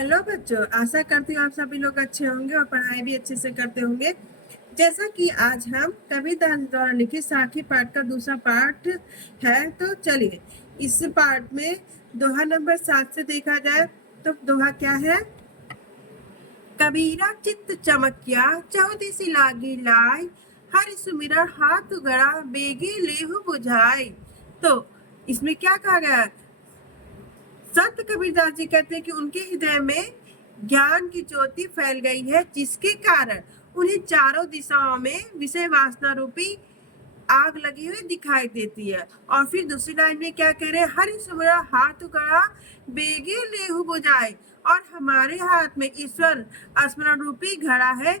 Hello बच्चों, आशा करती हूँ आप सभी लोग अच्छे होंगे और पढ़ाई भी अच्छे से करते होंगे। जैसा कि आज हम कबीरदास द्वारा लिखित साखी पाठ का दूसरा पाठ है, तो चलिए इस पाठ में दोहा नंबर 7 से देखा जाए। तो दोहा क्या है? कबीरा चित्त चमकिया चौदिसी लागी लाई, हरि सुमिरन हाथ गड़ा बेगे लेहु बुझाई। तो इसमें क्या कहा गया? संत कबीरदास जी कहते हैं कि उनके हृदय में ज्ञान की ज्योति फैल गई है, जिसके कारण उन्हें चारों दिशाओं में विषय वासना रूपी आग लगी हुई दिखाई देती है। और फिर दूसरी लाइन में क्या कह रहे हैं? हरि सुमिरन हाथ गड़ा बेगे लेहु बुझाए। और हमारे हाथ में ईश्वर स्मरण रूपी घड़ा है,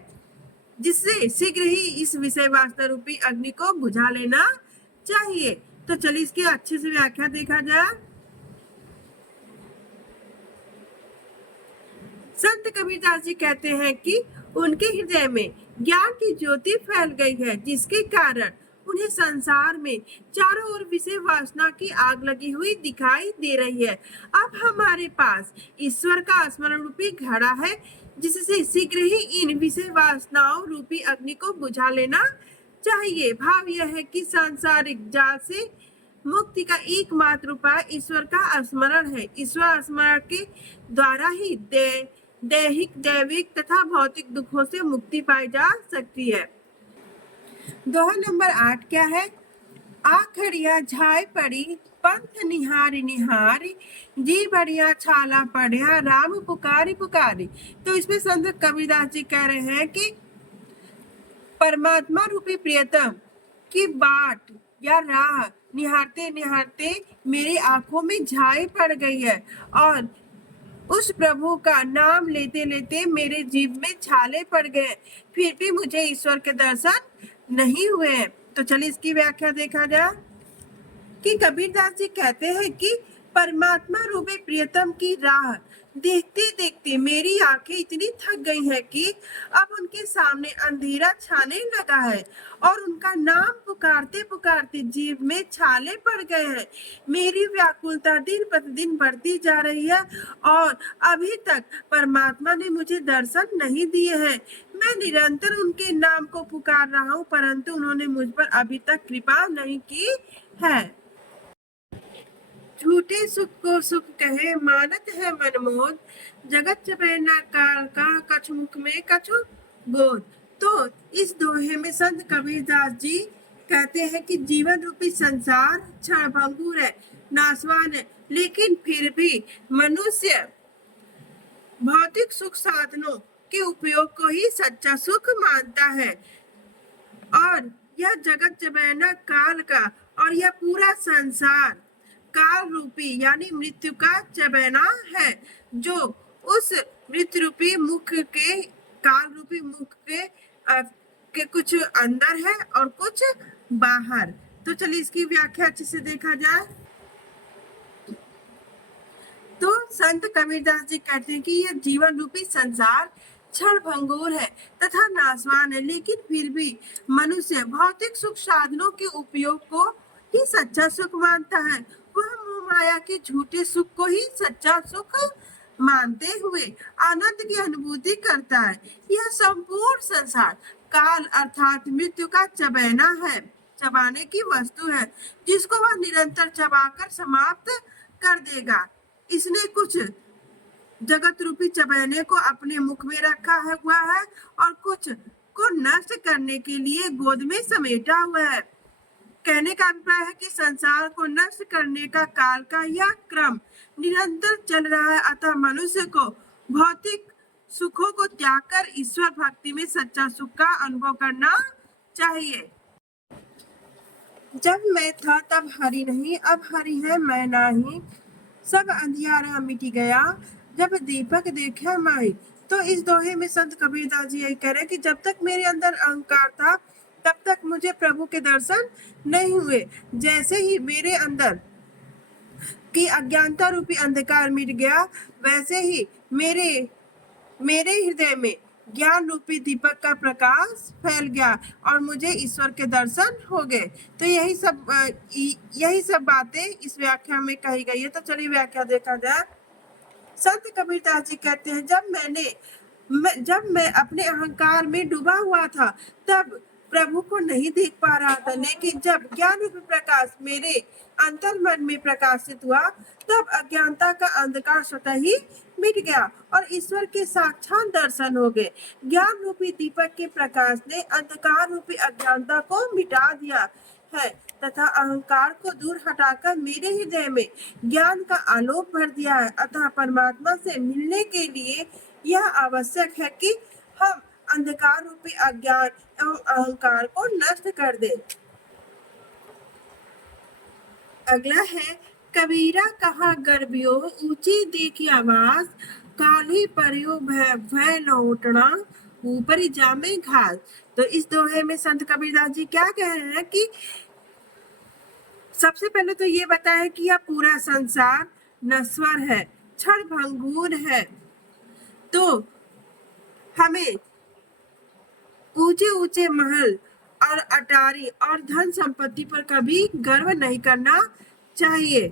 जिससे शीघ्र ही इस विषय वासना रूपी अग्नि को बुझा लेना चाहिए। तो चलिए इसकी अच्छे से व्याख्या देखा जाए। संत कबीरदास जी कहते हैं कि उनके हृदय में ज्ञान की ज्योति फैल गई है, जिसके कारण उन्हें संसार में चारों ओर विषय वासना की आग लगी हुई दिखाई दे रही है। अब हमारे पास ईश्वर का स्मरण रूपी घड़ा है, जिससे शीघ्र ही इन विषय वासनाओं रूपी अग्नि को बुझा लेना चाहिए। भाव यह है कि सांसारिक जाल से मुक्ति का एकमात्र उपाय ईश्वर का स्मरण है। ईश्वर स्मरण के द्वारा ही दैहिक, दैविक तथा भौतिक दुखों से मुक्ति पाई जा सकती है। दोहा नंबर 8 क्या है? आखड़िया झाय पड़ी पंथ निहारी निहारी, जी बढ़िया छाला पढ़िया राम पुकारी पुकारी। तो इसमें संत कबीरदास जी कह रहे हैं कि परमात्मा रूपी प्रियतम की बाट या राह निहारते निहारते मेरी आंखों में झाई पड़ गई है, और उस प्रभु का नाम लेते लेते मेरे जीव में छाले पड़ गए, फिर भी मुझे ईश्वर के दर्शन नहीं हुए। तो चलिए इसकी व्याख्या देखा जाए कि कबीरदास जी कहते हैं कि परमात्मा रूपी प्रियतम की राह देखते देखते मेरी आंखें इतनी थक गई हैं कि अब उनके सामने अंधेरा छाने लगा है, और उनका नाम पुकारते पुकारते जीव में छाले पड़ गए हैं। मेरी व्याकुलता दिन प्रतिदिन बढ़ती जा रही है, और अभी तक परमात्मा ने मुझे दर्शन नहीं दिए हैं। मैं निरंतर उनके नाम को पुकार रहा हूँ, परंतु उन्होंने मुझ पर अभी तक कृपा नहीं की है। झूठे सुख को सुख कहे मानत है मनमोद, जगत चबे न काल का कछु मुख में कछु गोद। तो इस दोहे में संत कबीरदास जी कहते हैं कि जीवन रूपी संसार क्षणभंगुर है, नाशवान है, लेकिन फिर भी मनुष्य भौतिक सुख साधनों के उपयोग को ही सच्चा सुख मानता है। और यह जगत जबैना काल का, और यह पूरा संसार काल रूपी यानी मृत्यु का चबैना है, जो उस मृत्यु रूपी मुख के, काल रूपी मुख के कुछ अंदर है और कुछ बाहर। तो चलिए इसकी व्याख्या अच्छे से देखा जाए। तो संत कबीरदास जी कहते हैं कि यह जीवन रूपी संसार क्षणभंगुर है तथा नाशवान है, लेकिन फिर भी मनुष्य भौतिक सुख साधनों के उपयोग को ही सच्चा सुख मानता है। वह मोह माया के झूठे सुख को ही सच्चा सुख मानते हुए आनंद की अनुभूति करता है। यह संपूर्ण संसार काल अर्थात मृत्यु का चबैना है, चबाने की वस्तु है, जिसको वह निरंतर चबाकर समाप्त कर देगा। इसने कुछ जगत रूपी चबैने को अपने मुख में रखा हुआ है, और कुछ को नष्ट करने के लिए गोद में समेटा हुआ है। कहने का अभिप्राय है कि संसार को नष्ट करने का काल का यह क्रम निरंतर चल रहा है, अतः मनुष्य को भौतिक सुखों को त्याग कर ईश्वर भक्ति में सच्चा सुख का अनुभव करना चाहिए। जब मैं था तब हरि नहीं, अब हरि है मैं नहीं, सब अंधियारा मिट गया जब दीपक देखा माई। तो इस दोहे में संत कबीरदास जी यही कह रहे हैं कि जब तक मेरे अंदर अहंकार था, तब तक मुझे प्रभु के दर्शन नहीं हुए। जैसे ही मेरे अंदर की अज्ञानता रूपी अंधकार मिट गया, वैसे ही मेरे हृदय में ज्ञान रूपी दीपक का प्रकाश फैल गया, और मुझे ईश्वर के दर्शन हो गए। तो यही सब बातें इस व्याख्या में कही गई है। तो चलिए व्याख्या देखा जाए। संत कबीरदास जी कहते हैं, जब मैं अपने अहंकार में डूबा हुआ था, तब प्रभु को नहीं देख पा रहा था, लेकिन जब ज्ञान रूपी प्रकाश मेरे अंतर मन में प्रकाशित हुआ, तब अज्ञानता का अंधकार स्वतः ही मिट गया और ईश्वर के साक्षात दर्शन हो गए। ज्ञान रूपी दीपक के प्रकाश ने अंधकार रूपी अज्ञानता को मिटा दिया है तथा अहंकार को दूर हटाकर मेरे हृदय में ज्ञान का आलोक भर दिया है। अतः परमात्मा से मिलने के लिए यह आवश्यक है कि हम अंधकार रूपी अज्ञान एवं अहंकार को नष्ट कर दें। अगला है, कबीरा कहा गर्भियो ऊंची देखी आवाज, काली परियो भय भय लौटना, ऊपरी जामे घास। तो इस दोहे में संत कबीरदास जी क्या कह रहे हैं कि सबसे पहले तो ये बताया कि यह पूरा संसार नश्वर है, क्षण भंगुर है, तो हमें ऊंचे ऊंचे महल और अटारी और धन संपत्ति पर कभी गर्व नहीं करना चाहिए।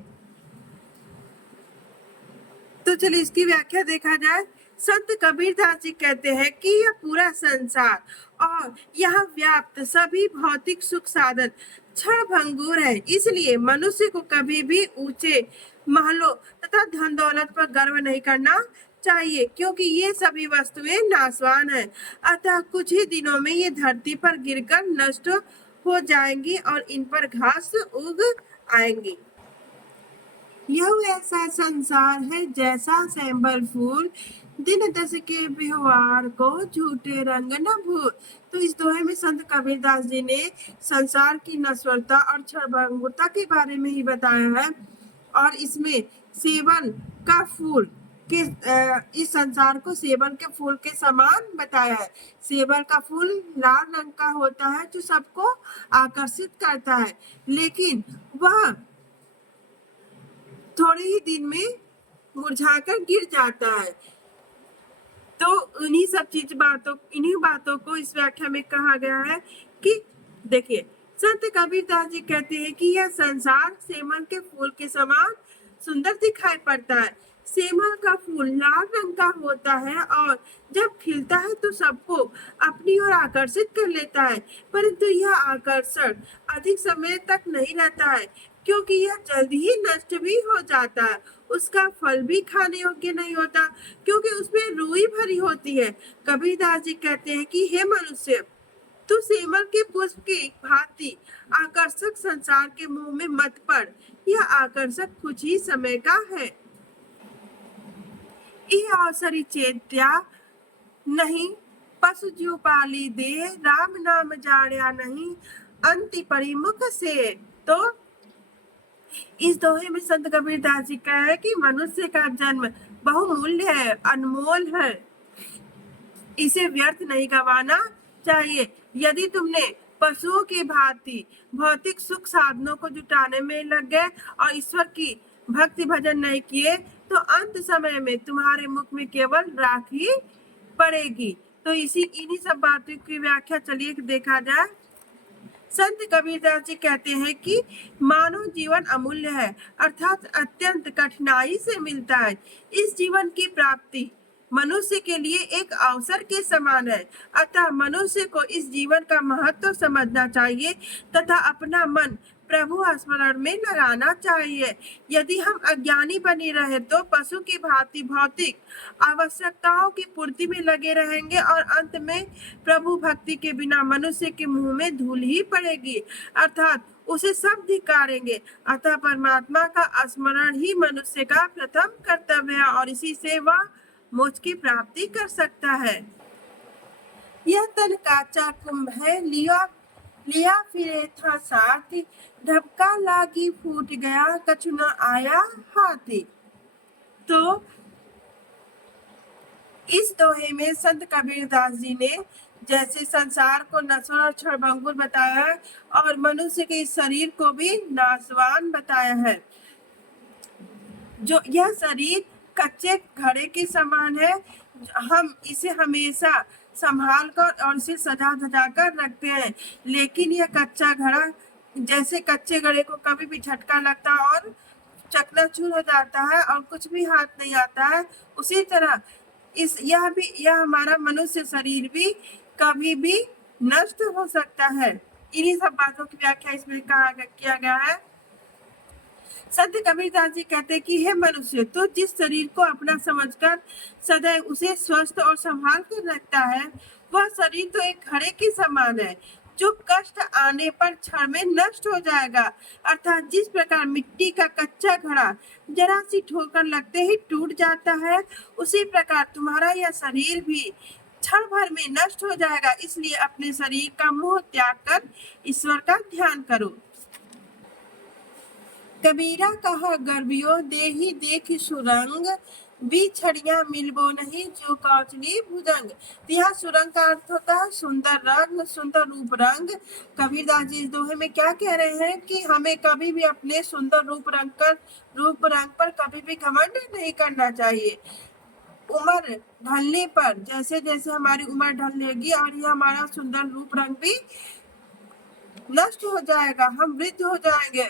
तो चलिए इसकी व्याख्या देखा जाए। संत कबीरदास जी कहते हैं कि यह पूरा संसार और यहाँ व्याप्त सभी भौतिक सुख साधन क्षण भंगुर है, इसलिए मनुष्य को कभी भी ऊंचे महलों तथा धन दौलत पर गर्व नहीं करना चाहिए, क्योंकि ये सभी वस्तुएं नाशवान हैं। अतः कुछ ही दिनों में ये धरती पर गिरकर नष्ट हो जाएंगी और इन पर घास उग आएंगी। यह ऐसा संसार है जैसा सैंबल फूल, दिन दस के व्यवहार को झूठे रंग न भूल। तो इस दोहे में संत कबीरदास जी ने संसार की नश्वरता और क्षणभंगुरता के बारे में ही बताया है, और इसमें सेवन का फूल के इस संसार को सेवन के फूल के समान बताया है। सेवन का फूल लाल रंग का होता है जो सबको आकर्षित करता है, लेकिन वह थोड़े ही दिन में मुरझाकर गिर जाता है। तो इन्हीं बातों को इस व्याख्या में कहा गया है कि देखिए, संत कबीरदास जी कहते हैं कि यह संसार सेमल के फूल के समान सुंदर दिखाई पड़ता है। सेमल का फूल लाल रंग का होता है और जब खिलता है तो सबको अपनी ओर आकर्षित कर लेता है, परंतु यह आकर्षण अधिक समय तक नहीं रहता है, क्योंकि यह जल्द ही नष्ट भी हो जाता है। उसका फल भी खाने योग्य नहीं होता, क्योंकि उसमें रुई भरी होती है। कबीरदास जी कहते हैं कि हे मनुष्य, तू सेमल के पुष्प की भांति आकर्षक संसार के मुंह में मत पड़। यह आकर्षक कुछ ही समय का है। यह अवसरी चेत्या नहीं, पशु जो पाली दे, राम नाम जाड़या नहीं, अंति परिमुख से। तो इस दोहे में संत कबीरदास जी कहा है कि मनुष्य का जन्म बहुमूल्य है, अनमोल है, इसे व्यर्थ नहीं गंवाना चाहिए। यदि तुमने पशुओं की भांति भौतिक सुख साधनों को जुटाने में लग गए और ईश्वर की भक्ति भजन नहीं किए, तो अंत समय में तुम्हारे मुख में केवल राख ही पड़ेगी। तो इन्हीं सब बातों की व्याख्या चलिए देखा जाए। संत कबीरदास जी कहते हैं कि मानव जीवन अमूल्य है, अर्थात अत्यंत कठिनाई से मिलता है। इस जीवन की प्राप्ति मनुष्य के लिए एक अवसर के समान है। अतः मनुष्य को इस जीवन का महत्व समझना चाहिए तथा अपना मन प्रभु स्मरण में लगाना चाहिए। यदि हम अज्ञानी बनी रहे तो पशु की भांति भौतिक आवश्यकताओं की पूर्ति में लगे रहेंगे और अंत में प्रभु भक्ति के बिना मनुष्य के मुंह में धूल ही पड़ेगी, अर्थात उसे सब धिक्कारेंगे। अतः परमात्मा का स्मरण ही मनुष्य का प्रथम कर्तव्य है और इसी से वह मोक्ष की प्राप्ति कर सकता है। यह तन काचा कुंभ है, लिया फिरे था साथी, ढबका लागी फूट गया, कछु न आया हाथी। तो इस दोहे में संत कबीरदास जी ने जैसे संसार को नश्वर और क्षणभंगुर बताया है और मनुष्य के शरीर को भी नाशवान बताया है। जो यह शरीर कच्चे घड़े के समान है, हम इसे हमेशा संभाल कर और इसे सजा धजा कर रखते हैं, लेकिन यह कच्चा घड़ा जैसे कच्चे घड़े को कभी भी झटका लगता और चकनाचूर हो जाता है और कुछ भी हाथ नहीं आता है, उसी तरह यह हमारा मनुष्य शरीर भी कभी भी नष्ट हो सकता है। इन्हीं सब बातों की व्याख्या इसमें किया गया है। संत कबीरदास जी कहते हैं कि हे मनुष्य, तो जिस शरीर को अपना समझकर सदैव उसे स्वस्थ और संभाल कर रखता है, वह शरीर तो एक घड़े के समान है जो कष्ट आने पर क्षण में नष्ट हो जाएगा। अर्थात जिस प्रकार मिट्टी का कच्चा घड़ा जरा सी ठोकर लगते ही टूट जाता है, उसी प्रकार तुम्हारा यह शरीर भी क्षण भर में नष्ट हो जाएगा। इसलिए अपने शरीर का मोह त्याग कर ईश्वर का ध्यान करो। कबीरा कहा गर्भियो देहि देख सुरंग, बिछड़िया मिलबो नहीं जो कौचली भुजंग। तो यहाँ सुरंग का अर्थ होता है सुंदर रंग, सुंदर रूप रंग। कबीरदास जी इस दोहे में क्या कह रहे हैं कि हमें कभी भी अपने सुंदर रूप रंग पर कभी भी घमंड नहीं करना चाहिए। उम्र ढलने पर, जैसे जैसे हमारी उम्र ढलेगी और ये हमारा सुंदर रूप रंग भी नष्ट हो जाएगा, हम वृद्ध हो जाएंगे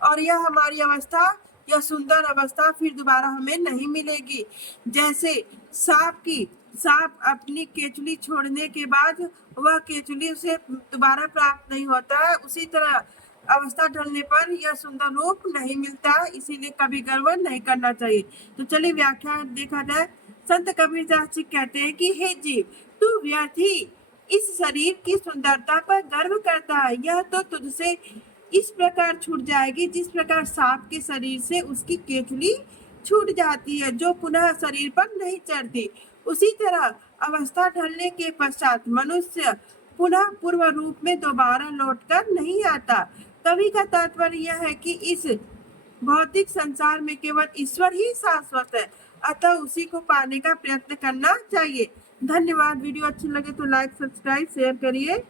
और यह हमारी अवस्था, यह सुंदर अवस्था फिर दोबारा हमें नहीं मिलेगी। जैसे सांप अपनी केचुली छोड़ने के बाद वह केचुली उसे दोबारा प्राप्त नहीं होता है, उसी तरह अवस्था ढलने पर यह सुंदर रूप नहीं मिलता, इसीलिए कभी गर्व नहीं करना चाहिए। तो चलिए व्याख्या देखा जाए। संत कबीरदास जी कहते हैं कि हे जीव, तू व्यर्थ ही इस शरीर की सुंदरता पर गर्व करता है। यह तो तुझसे इस प्रकार छूट जाएगी जिस प्रकार सांप के शरीर से उसकी केचुली छूट जाती है, जो पुनः शरीर पर नहीं चढ़ती। उसी तरह अवस्था ढलने के पश्चात मनुष्य पुनः पूर्व रूप में दोबारा लौटकर नहीं आता। कवि का तात्पर्य यह है कि इस भौतिक संसार में केवल ईश्वर ही शाश्वत है, अतः उसी को पाने का प्रयत्न करना चाहिए। धन्यवाद। वीडियो अच्छी लगे तो लाइक, सब्सक्राइब, शेयर करिए।